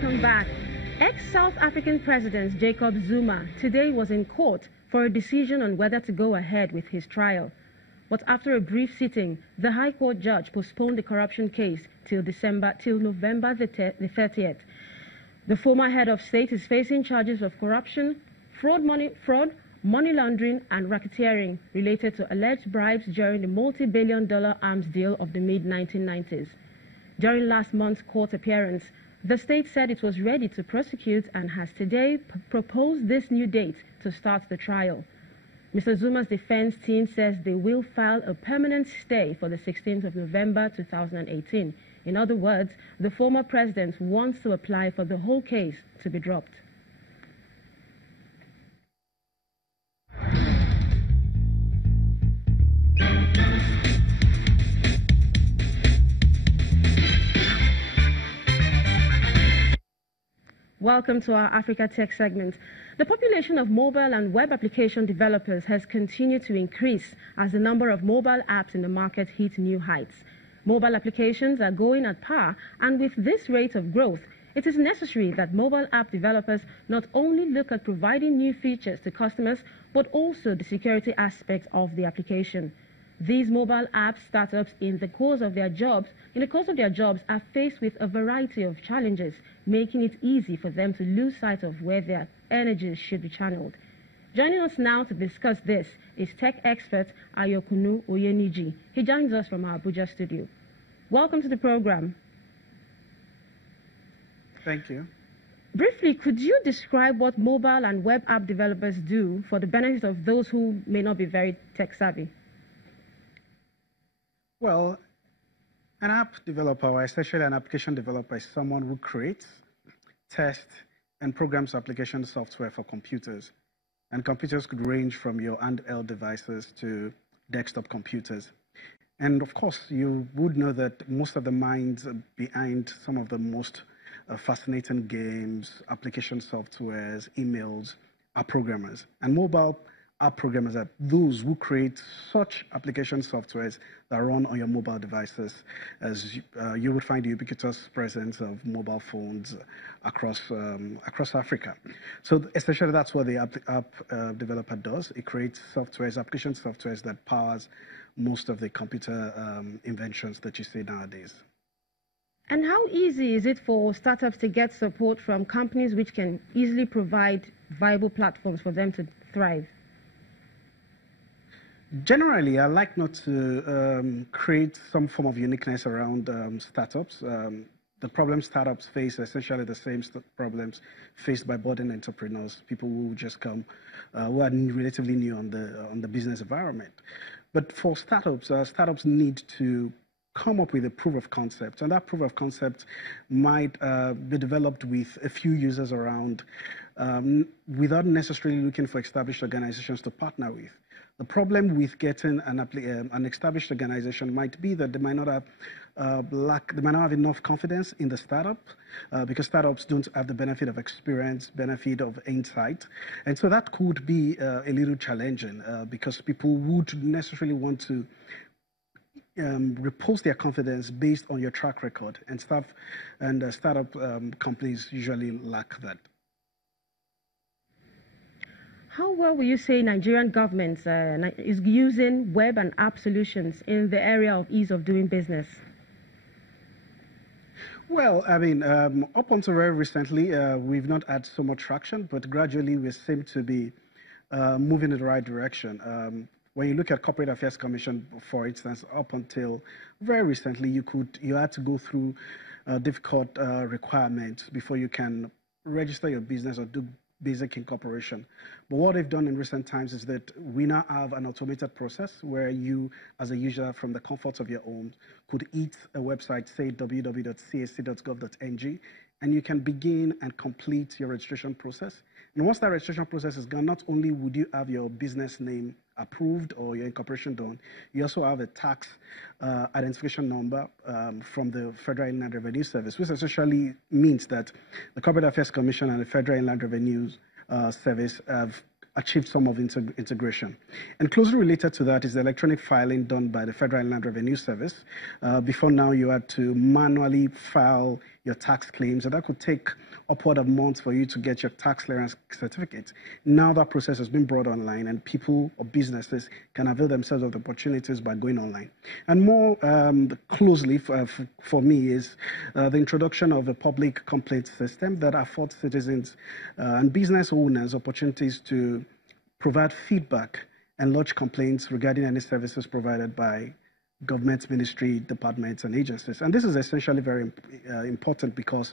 welcome back. Ex-South African President Jacob Zuma today was in court for a decision on whether to go ahead with his trial. But after a brief sitting, the High Court judge postponed the corruption case till November the 30th. The former head of state is facing charges of corruption, fraud, money laundering and racketeering related to alleged bribes during the multi-billion-dollar arms deal of the mid-1990s. During last month's court appearance, the state said it was ready to prosecute and has today proposed this new date to start the trial. Mr. Zuma's defense team says they will file a permanent stay for the 16th of November 2018. In other words, the former president wants to apply for the whole case to be dropped. Welcome to our Africa Tech segment. The population of mobile and web application developers has continued to increase as the number of mobile apps in the market hit new heights. Mobile applications are going at par, and with this rate of growth, it is necessary that mobile app developers not only look at providing new features to customers, but also the security aspects of the application. These mobile app startups in the course of their jobs are faced with a variety of challenges, making it easy for them to lose sight of where their energies should be channeled. Joining us now to discuss this is tech expert Ayokunu Oyeniji. He joins us from our Abuja studio. Welcome to the program. Thank you. Briefly, could you describe what mobile and web app developers do for the benefit of those who may not be very tech savvy? Well, an app developer, or especially an application developer, is someone who creates, tests, and programs application software for computers. And computers could range from your handheld devices to desktop computers. And of course, you would know that most of the minds behind some of the most fascinating games, application softwares, emails are programmers. And mobile app programmers are those who create such application softwares that run on your mobile devices, as you would find the ubiquitous presence of mobile phones across Africa. So essentially, that's what the app developer does. It creates softwares, application softwares that powers most of the computer inventions that you see nowadays. And how easy is it for startups to get support from companies which can easily provide viable platforms for them to thrive? Generally, I like not to create some form of uniqueness around startups. The problems startups face are essentially the same problems faced by budding entrepreneurs, people who just come, who are relatively new on the business environment. But for startups, startups need to come up with a proof of concept, and that proof of concept might be developed with a few users around, without necessarily looking for established organizations to partner with. The problem with getting an established organization might be that they might not have enough confidence in the startup, because startups don't have the benefit of experience, benefit of insight. And so that could be a little challenging, because people would necessarily want to repose their confidence based on your track record, and startup companies usually lack that. How well will you say Nigerian government is using web and app solutions in the area of ease of doing business? Well, I mean, up until very recently, we've not had so much traction, but gradually we seem to be moving in the right direction. When you look at Corporate Affairs Commission, for instance, up until very recently, you had to go through difficult requirements before you can register your business or do basic incorporation. But what they've done in recent times is that we now have an automated process where you, as a user from the comforts of your home, could hit a website, say www.cac.gov.ng, and you can begin and complete your registration process. And once that registration process is gone, not only would you have your business name approved or your incorporation done, you also have a tax identification number from the Federal Inland Revenue Service, which essentially means that the Corporate Affairs Commission and the Federal Inland Revenue Service have achieved some of integration. And closely related to that is the electronic filing done by the Federal Inland Revenue Service. Before now, you had to manually file your tax claims, and that could take upward of months for you to get your tax clearance certificate. Now that process has been brought online, and people or businesses can avail themselves of the opportunities by going online. And more closely for me is the introduction of a public complaint system that affords citizens and business owners opportunities to provide feedback and lodge complaints regarding any services provided by government, ministry, departments, and agencies. And this is essentially very important because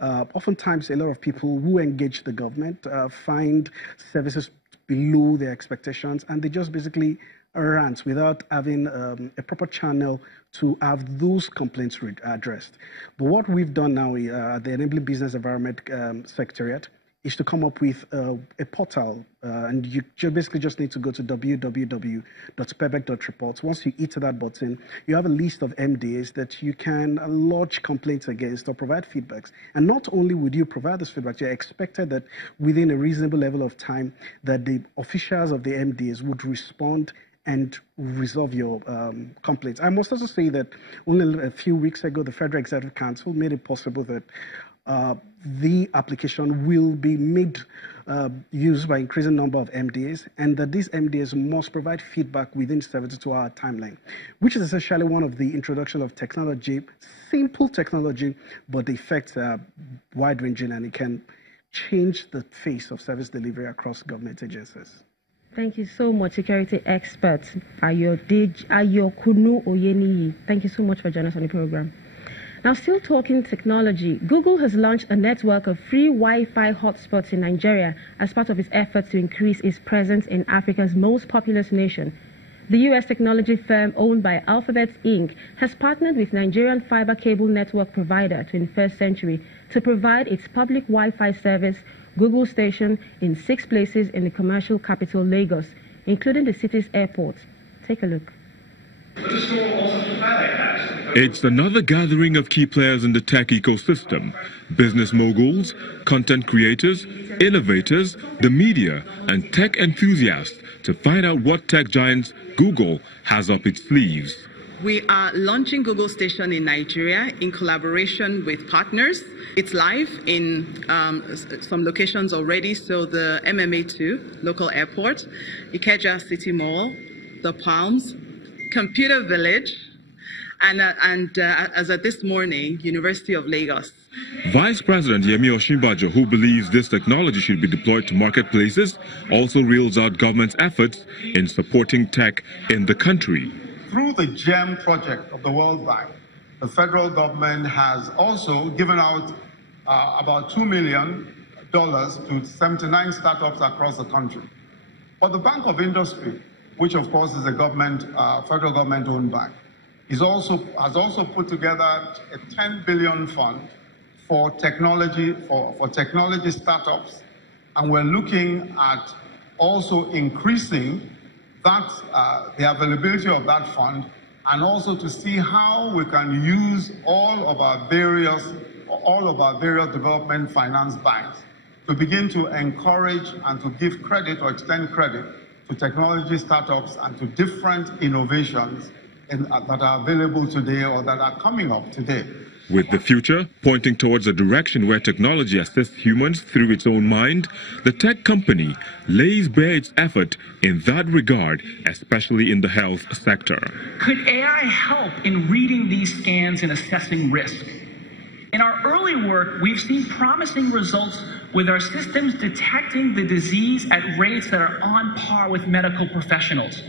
oftentimes a lot of people who engage the government find services below their expectations, and they just basically rant without having a proper channel to have those complaints addressed. But what we've done now at the Enabling Business Environment Secretariat is to come up with a portal, and you basically just need to go to www.pebec.reports. Once you hit that button, you have a list of MDAs that you can lodge complaints against or provide feedbacks. And not only would you provide this feedback, you're expected that within a reasonable level of time that the officials of the MDAs would respond and resolve your complaints. I must also say that only a few weeks ago, the Federal Executive Council made it possible that the application will be made use by increasing number of MDAs, and that these MDAs must provide feedback within 72-hour timeline, which is essentially one of the introduction of technology, simple technology, but the effects are wide-ranging, and it can change the face of service delivery across government agencies. Thank you so much, security expert Ayokunu Oyeniyi. Thank you so much for joining us on the program. Now, still talking technology, Google has launched a network of free Wi-Fi hotspots in Nigeria as part of its efforts to increase its presence in Africa's most populous nation. The U.S. technology firm owned by Alphabet Inc. has partnered with Nigerian fiber cable network provider 21st Century to provide its public Wi-Fi service, Google Station, in 6 places in the commercial capital, Lagos, including the city's airport. Take a look. It's another gathering of key players in the tech ecosystem: business moguls, content creators, innovators, the media, and tech enthusiasts to find out what tech giants Google has up its sleeves. We are launching Google Station in Nigeria in collaboration with partners. It's live in some locations already, so the MMA2 local airport, Ikeja City Mall, The Palms, Computer Village, and as of this morning, University of Lagos. Vice President Yemi Osinbajo, who believes this technology should be deployed to marketplaces, also reels out government's efforts in supporting tech in the country. Through the GEM project of the World Bank, the federal government has also given out about $2 million to 79 startups across the country. But the Bank of Industry, which of course is a federal government-owned bank, has also put together a 10 billion fund for technology startups, and we're looking at also increasing that the availability of that fund, and also to see how we can use all of our various development finance banks to begin to encourage and to give credit or extend credit to technology startups and to different innovations that are available today or that are coming up today. With the future pointing towards a direction where technology assists humans through its own mind, the tech company lays bare its effort in that regard, especially in the health sector. Could AI help in reading these scans and assessing risk? In our early work, we've seen promising results with our systems detecting the disease at rates that are on par with medical professionals.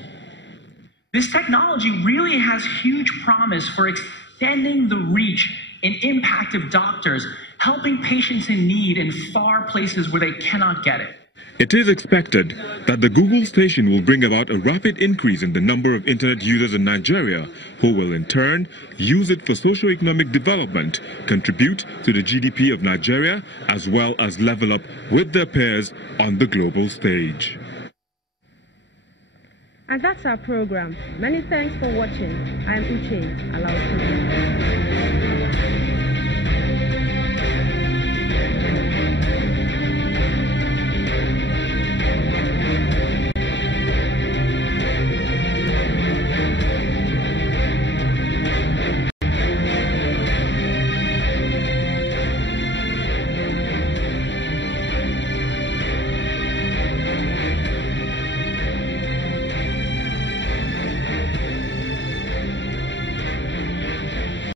This technology really has huge promise for extending the reach and impact of doctors, helping patients in need in far places where they cannot get it. It is expected that the Google Station will bring about a rapid increase in the number of internet users in Nigeria, who will in turn use it for socio-economic development, contribute to the GDP of Nigeria, as well as level up with their peers on the global stage. And that's our program. Many thanks for watching. I am Uche Alausi.